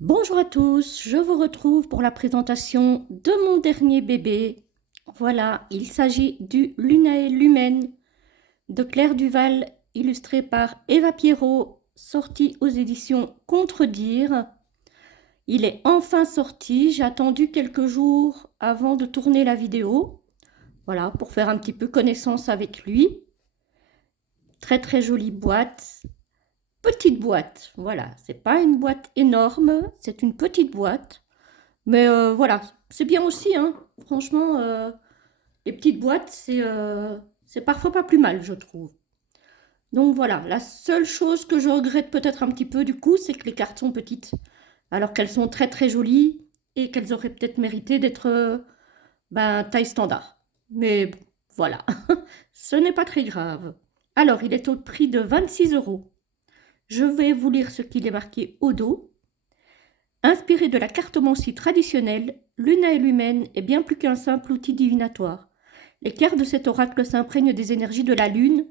Bonjour à tous, je vous retrouve pour la présentation de mon dernier bébé. Voilà, il s'agit du Lunae Lumen de Claire Duval, illustré par Eva Pierrot, sorti aux éditions Contredire. Il est enfin sorti, j'ai attendu quelques jours avant de tourner la vidéo, voilà, pour faire un petit peu connaissance avec lui. Très très jolie boîte. Petite boîte, voilà, c'est pas une boîte énorme, c'est une petite boîte. Mais voilà, c'est bien aussi, hein. Franchement, les petites boîtes, c'est parfois pas plus mal, je trouve. Donc voilà, la seule chose que je regrette peut-être un petit peu du coup, c'est que les cartes sont petites, alors qu'elles sont très très jolies et qu'elles auraient peut-être mérité d'être taille standard. Mais bon, voilà, ce n'est pas très grave. Alors, il est au prix de 26 euros. Je vais vous lire ce qu'il est marqué au dos. Inspiré de la cartomancie traditionnelle, Luna et Lumen est bien plus qu'un simple outil divinatoire. Les cartes de cet oracle s'imprègnent des énergies de la Lune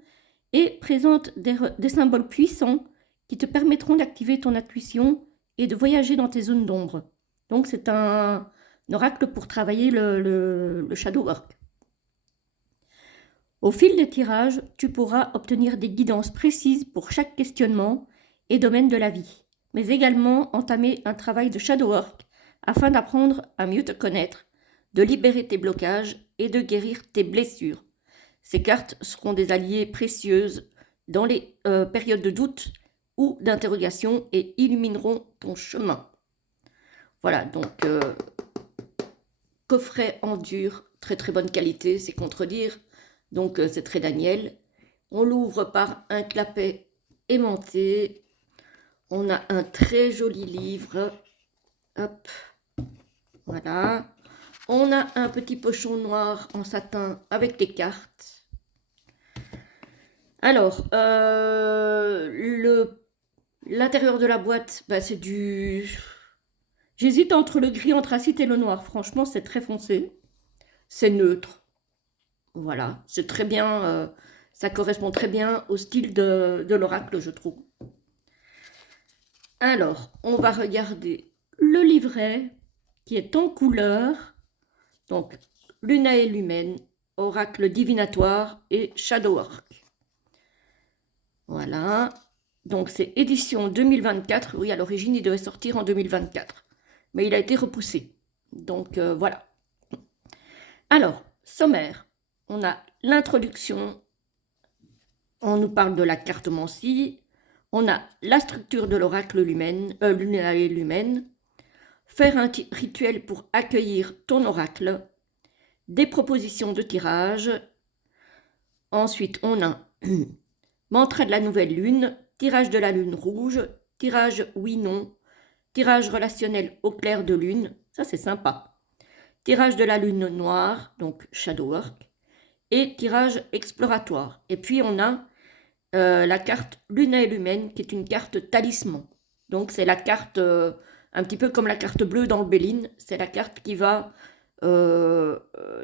et présentent des symboles puissants qui te permettront d'activer ton intuition et de voyager dans tes zones d'ombre. Donc c'est un oracle pour travailler le shadow work. Au fil des tirages, tu pourras obtenir des guidances précises pour chaque questionnement et domaine de la vie, mais également entamer un travail de shadow work afin d'apprendre à mieux te connaître, de libérer tes blocages et de guérir tes blessures. Ces cartes seront des alliées précieuses dans les périodes de doute ou d'interrogation et illumineront ton chemin. Voilà, donc coffret en dur, très très bonne qualité, c'est contredire. Donc c'est très Daniel. On l'ouvre par un clapet aimanté. On a un très joli livre. Hop, voilà. On a un petit pochon noir en satin avec les cartes. Alors, l'intérieur de la boîte, c'est du... J'hésite entre le gris anthracite et le noir. Franchement, c'est très foncé. C'est neutre. Voilà, c'est très bien, ça correspond très bien au style de l'oracle, je trouve. Alors, on va regarder le livret qui est en couleur. Donc, Luna et Lumen, oracle divinatoire et shadow work. Voilà. Donc, c'est édition 2024. Oui, à l'origine, il devait sortir en 2024. Mais il a été repoussé. Donc, voilà. Alors, sommaire. On a l'introduction. On nous parle de la cartomancie. On a la structure de l'oracle lunae lumen. Faire un rituel pour accueillir ton oracle. Des propositions de tirage. Ensuite, on a mantra de la nouvelle lune, tirage de la lune rouge, tirage oui-non, tirage relationnel au clair de lune, ça c'est sympa. Tirage de la lune noire, donc shadow work, et tirage exploratoire. Et puis on a la carte Lunae Lumen, qui est une carte talisman. Donc c'est la carte, un petit peu comme la carte bleue dans le Béline, c'est la carte qui va,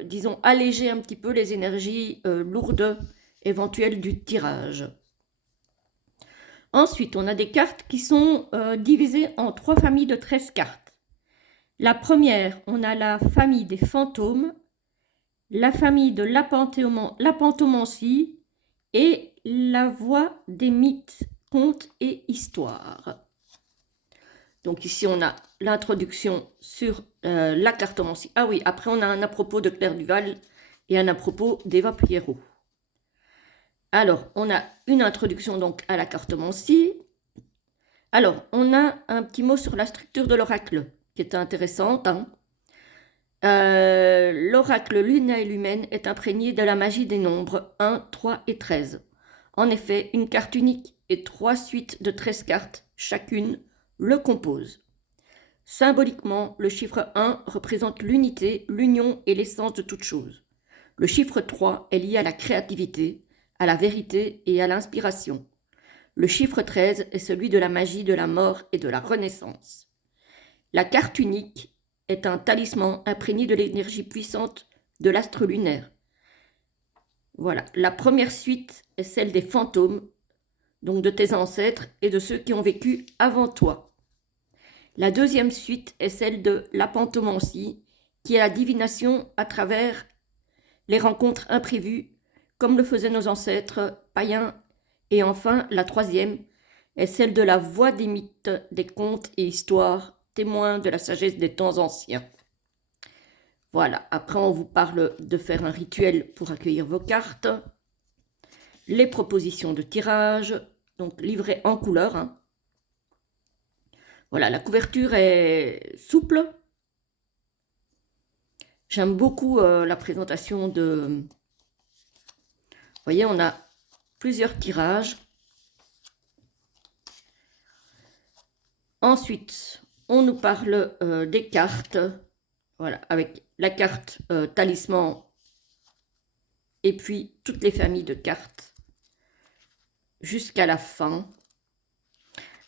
disons, alléger un petit peu les énergies lourdes éventuelles du tirage. Ensuite, on a des cartes qui sont divisées en 3 familles de 13 cartes. La première, on a la famille des fantômes, la famille de l'apantomancie et la voix des mythes, contes et histoires. Donc ici, on a l'introduction sur la cartomancie. Ah oui, après, on a un à propos de Claire Duval et un à propos d'Eva Pierrot. Alors, on a une introduction donc à la cartomancie. Alors, on a un petit mot sur la structure de l'oracle, qui est intéressante. Hein. L'oracle Lunae Lumen est imprégné de la magie des nombres 1, 3 et 13. En effet, une carte unique et 3 suites de 13 cartes, chacune, le composent. Symboliquement, le chiffre 1 représente l'unité, l'union et l'essence de toute chose. Le chiffre 3 est lié à la créativité, à la vérité et à l'inspiration. Le chiffre 13 est celui de la magie, de la mort et de la renaissance. La carte unique est un talisman imprégné de l'énergie puissante de l'astre lunaire. Voilà, la première suite est celle des fantômes, donc de tes ancêtres et de ceux qui ont vécu avant toi. La deuxième suite est celle de la pentomancie, qui est la divination à travers les rencontres imprévues, comme le faisaient nos ancêtres païens. Et enfin, la troisième est celle de la voix des mythes, des contes et histoires, témoins de la sagesse des temps anciens. Voilà, après on vous parle de faire un rituel pour accueillir vos cartes, les propositions de tirage, donc livrées en couleur. Hein. Voilà, la couverture est souple. J'aime beaucoup la présentation de... Vous voyez, on a plusieurs tirages. Ensuite, on nous parle des cartes. Voilà, avec la carte talisman et puis toutes les familles de cartes jusqu'à la fin.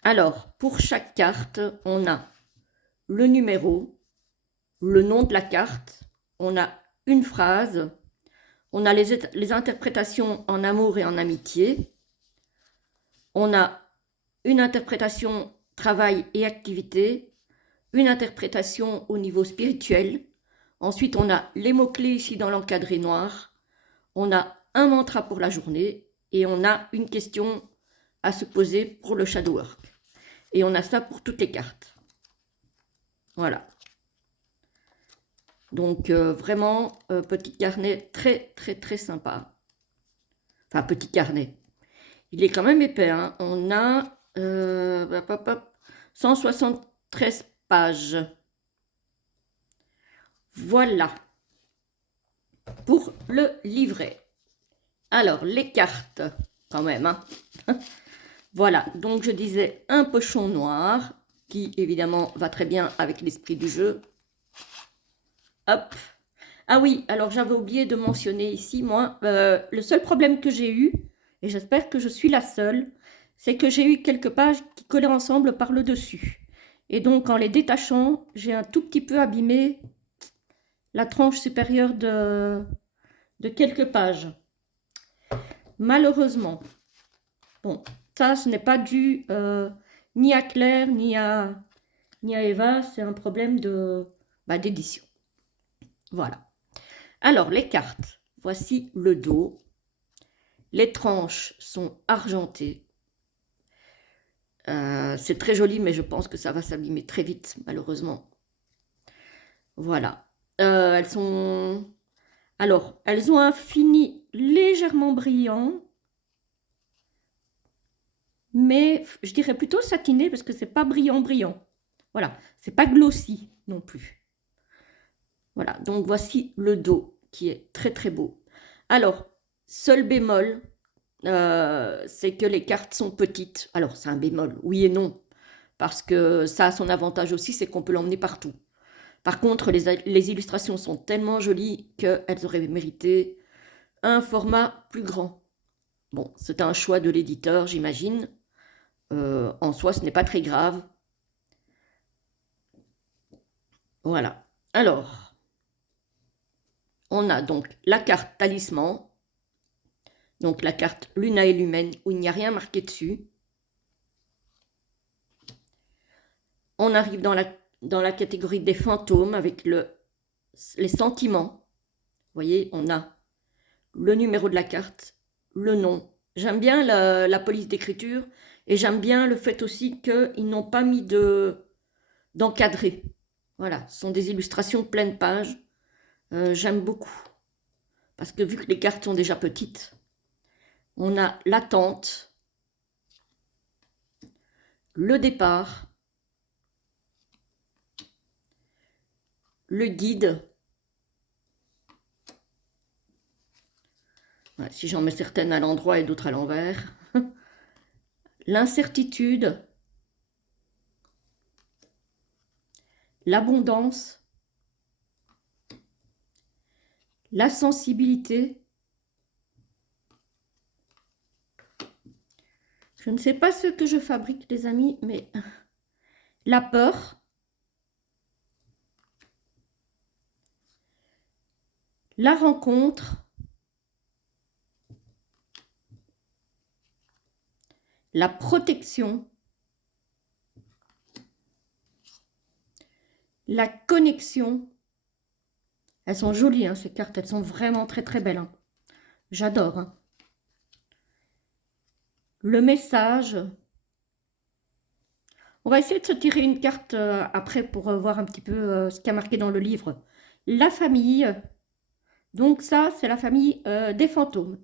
Alors, pour chaque carte, on a le numéro, le nom de la carte, on a une phrase, on a les interprétations en amour et en amitié, on a une interprétation travail et activité, une interprétation au niveau spirituel, ensuite on a les mots-clés ici dans l'encadré noir, on a un mantra pour la journée et on a une question à se poser pour le shadow work. Et on a ça pour toutes les cartes. Voilà. Donc vraiment, petit carnet très très très sympa. Enfin, petit carnet. Il est quand même épais. Hein. On a 173 pages. Voilà. Pour le livret. Alors, les cartes, quand même. Hein. Voilà, donc je disais un pochon noir, qui évidemment va très bien avec l'esprit du jeu. Hop. Ah oui, alors j'avais oublié de mentionner ici, moi, le seul problème que j'ai eu, et j'espère que je suis la seule, c'est que j'ai eu quelques pages qui collaient ensemble par le dessus. Et donc, en les détachant, j'ai un tout petit peu abîmé la tranche supérieure de quelques pages. Malheureusement. Bon, ça, ce n'est pas dû ni à Claire, ni à Eva, c'est un problème d'édition. Voilà. Alors, les cartes. Voici le dos. Les tranches sont argentées. C'est très joli, mais je pense que ça va s'abîmer très vite, malheureusement. Voilà. Elles sont... Alors, elles ont un fini légèrement brillant, mais je dirais plutôt satiné parce que c'est pas brillant. Voilà, c'est pas glossy non plus. Voilà, donc voici le dos qui est très très beau. Alors, seul bémol, c'est que les cartes sont petites. Alors, c'est un bémol, oui et non, parce que ça a son avantage aussi, c'est qu'on peut l'emmener partout. Par contre, les illustrations sont tellement jolies qu'elles auraient mérité un format plus grand. Bon, c'est un choix de l'éditeur, j'imagine. En soi, ce n'est pas très grave. Voilà. Alors, on a donc la carte talisman, donc la carte Lunae Lumen, où il n'y a rien marqué dessus. On arrive dans la catégorie des fantômes avec les sentiments. Vous voyez, on a le numéro de la carte, le nom. J'aime bien la police d'écriture et j'aime bien le fait aussi qu'ils n'ont pas mis d'encadré. Voilà, ce sont des illustrations pleines pages. J'aime beaucoup. Parce que vu que les cartes sont déjà petites, on a l'attente, le départ, le guide. Ouais, si j'en mets certaines à l'endroit et d'autres à l'envers. L'incertitude, l'abondance, la sensibilité. Je ne sais pas ce que je fabrique, les amis, mais la peur, la rencontre, la protection, la connexion. Elles sont jolies, hein, ces cartes. Elles sont vraiment très très belles. Hein. J'adore. Hein. Le message. On va essayer de se tirer une carte après pour voir un petit peu ce qu'il y a marqué dans le livre. La famille. Donc ça, c'est la famille des fantômes.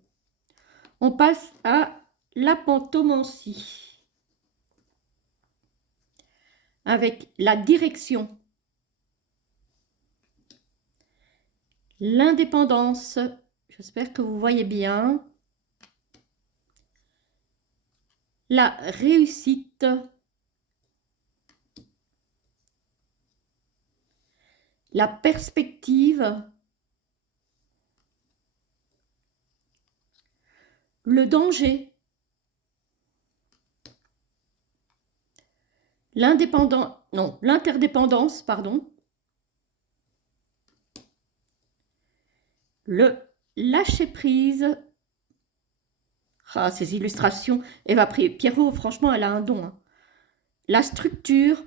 On passe à la pantomancie. Avec la direction. L'indépendance. J'espère que vous voyez bien. La réussite. La perspective. Le danger. L'interdépendance, pardon. Le lâcher-prise. Ah, ces illustrations. Eva Pierrot, franchement, elle a un don. Hein. La structure.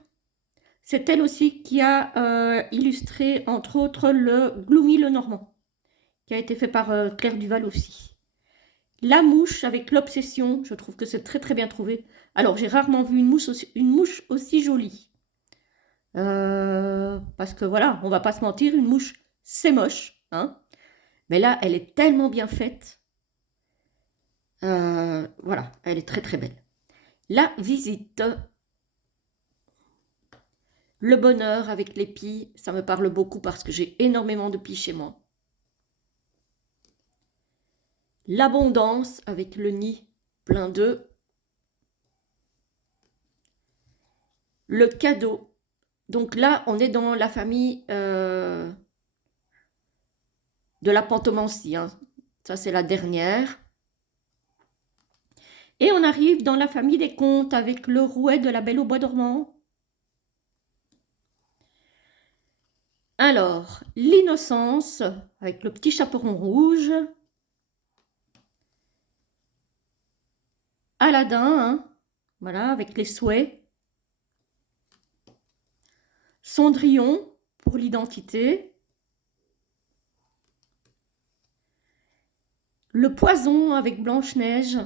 C'est elle aussi qui a illustré, entre autres, le Gloomy le Normand, qui a été fait par Claire Duval aussi. La mouche avec l'obsession, je trouve que c'est très très bien trouvé. Alors, j'ai rarement vu une mouche aussi jolie. Parce que voilà, on va pas se mentir, une mouche, c'est moche. Hein, mais là, elle est tellement bien faite. Voilà, elle est très très belle. La visite. Le bonheur avec les pies, ça me parle beaucoup parce que j'ai énormément de pies chez moi. L'abondance avec le nid plein d'œufs. Le cadeau. Donc là, on est dans la famille de la pantomancie. Hein. Ça, c'est la dernière. Et on arrive dans la famille des contes avec le rouet de la Belle au bois dormant. Alors, l'innocence avec le petit chaperon rouge. Aladdin, hein, voilà, avec les souhaits. Cendrillon pour l'identité. Le poison avec Blanche-Neige.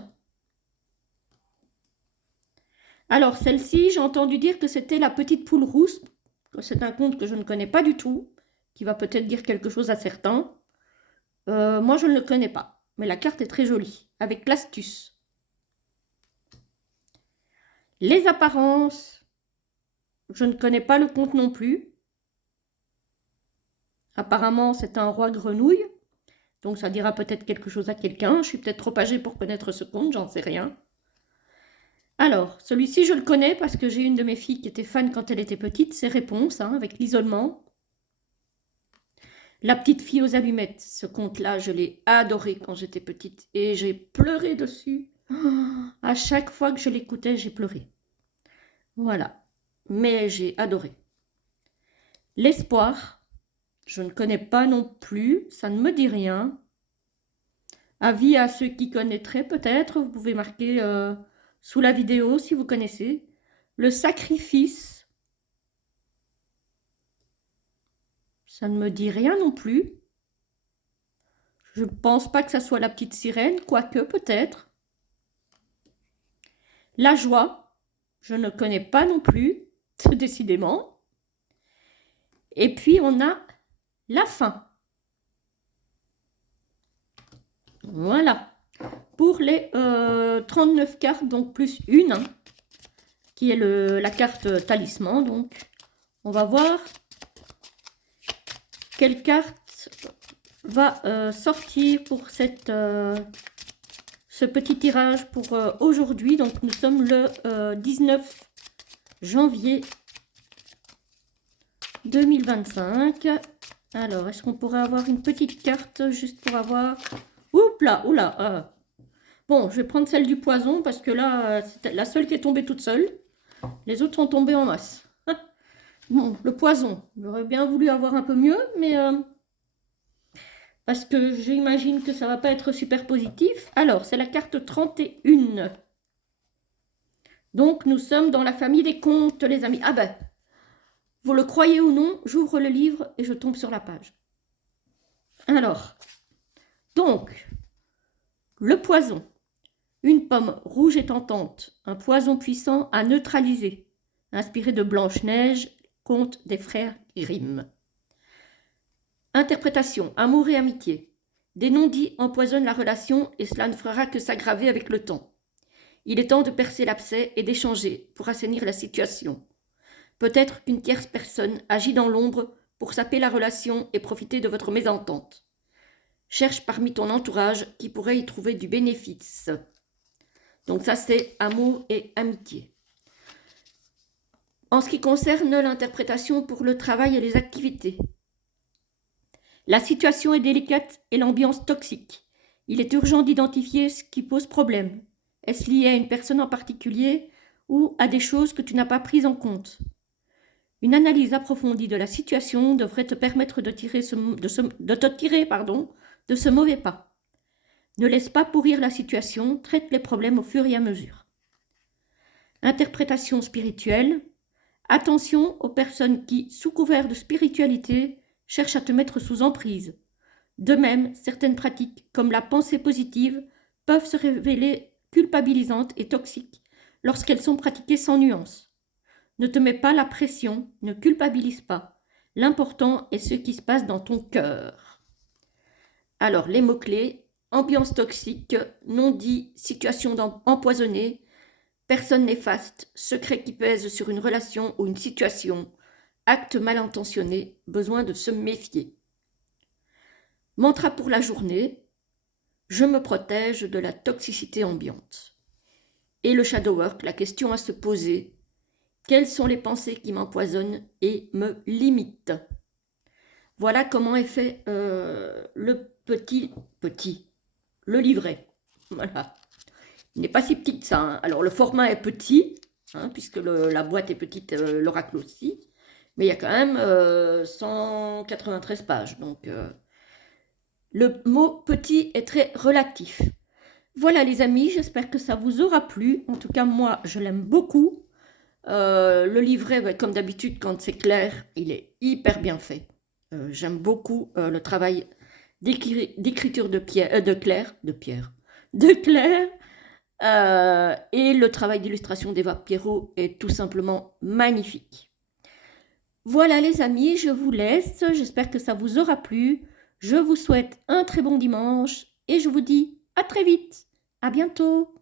Alors, celle-ci, j'ai entendu dire que c'était la petite poule rousse. C'est un conte que je ne connais pas du tout, qui va peut-être dire quelque chose à certains. Moi, je ne le connais pas, mais la carte est très jolie, avec l'astuce. Les apparences, je ne connais pas le conte non plus. Apparemment, c'est un roi grenouille, donc ça dira peut-être quelque chose à quelqu'un. Je suis peut-être trop âgée pour connaître ce conte, j'en sais rien. Alors, celui-ci, je le connais parce que j'ai une de mes filles qui était fan quand elle était petite, c'est Réponse, hein, avec l'isolement. La petite fille aux allumettes, ce conte-là, je l'ai adoré quand j'étais petite et j'ai pleuré dessus. À chaque fois que je l'écoutais, j'ai pleuré. Voilà, mais j'ai adoré. L'espoir, je ne connais pas non plus, ça ne me dit rien. Avis à ceux qui connaîtraient peut-être, vous pouvez marquer sous la vidéo si vous connaissez. Le sacrifice, ça ne me dit rien non plus. Je ne pense pas que ça soit la petite sirène, quoique peut-être. La joie, je ne connais pas non plus, décidément. Et puis on a la fin. Voilà. Pour les 39 cartes, donc plus une, hein, qui est la carte talisman. Donc, on va voir quelle carte va sortir pour ce petit tirage pour aujourd'hui. Donc, nous sommes le 19 janvier 2025. Alors, est-ce qu'on pourrait avoir une petite carte juste pour avoir... Oups là, oula. Bon, je vais prendre celle du poison parce que là, c'est la seule qui est tombée toute seule. Les autres sont tombées en masse. Bon, le poison. J'aurais bien voulu avoir un peu mieux, mais... parce que j'imagine que ça va pas être super positif. Alors, c'est la carte 31. Donc, nous sommes dans la famille des contes, les amis. Ah ben, Vous le croyez ou non, j'ouvre le livre et je tombe sur la page. Alors, donc, le poison. Une pomme rouge et tentante, un poison puissant à neutraliser. Inspiré de Blanche-Neige, conte des frères Grimm. Interprétation, amour et amitié. Des non-dits empoisonnent la relation et cela ne fera que s'aggraver avec le temps. Il est temps de percer l'abcès et d'échanger pour assainir la situation. Peut-être qu'une tierce personne agit dans l'ombre pour saper la relation et profiter de votre mésentente. Cherche parmi ton entourage qui pourrait y trouver du bénéfice. Donc ça, c'est amour et amitié. En ce qui concerne l'interprétation pour le travail et les activités, la situation est délicate et l'ambiance toxique. Il est urgent d'identifier ce qui pose problème. Est-ce lié à une personne en particulier ou à des choses que tu n'as pas prises en compte? Une analyse approfondie de la situation devrait te permettre de te tirer de ce mauvais pas. Ne laisse pas pourrir la situation, traite les problèmes au fur et à mesure. Interprétation spirituelle. Attention aux personnes qui, sous couvert de spiritualité, cherchent à te mettre sous emprise. De même, certaines pratiques, comme la pensée positive, peuvent se révéler culpabilisantes et toxiques lorsqu'elles sont pratiquées sans nuance. Ne te mets pas la pression, ne culpabilise pas. L'important est ce qui se passe dans ton cœur. Alors, les mots-clés, ambiance toxique, non-dit, situation empoisonnée, personne néfaste, secret qui pèse sur une relation ou une situation, acte mal intentionné, besoin de se méfier. Mantra pour la journée, je me protège de la toxicité ambiante. Et le shadow work, la question à se poser, quelles sont les pensées qui m'empoisonnent et me limitent? Voilà comment est fait le livret. Voilà. Il n'est pas si petit que ça. Hein. Alors, le format est petit, puisque la boîte est petite, l'oracle aussi. Mais il y a quand même 193 pages. Donc, le mot petit est très relatif. Voilà, les amis, j'espère que ça vous aura plu. En tout cas, moi, je l'aime beaucoup. Le livret, comme d'habitude, quand c'est clair, il est hyper bien fait. J'aime beaucoup le travail d'écriture de Claire. Et le travail d'illustration d'Eva Pierrot est tout simplement magnifique. Voilà les amis, je vous laisse. J'espère que ça vous aura plu. Je vous souhaite un très bon dimanche et je vous dis à très vite. À bientôt.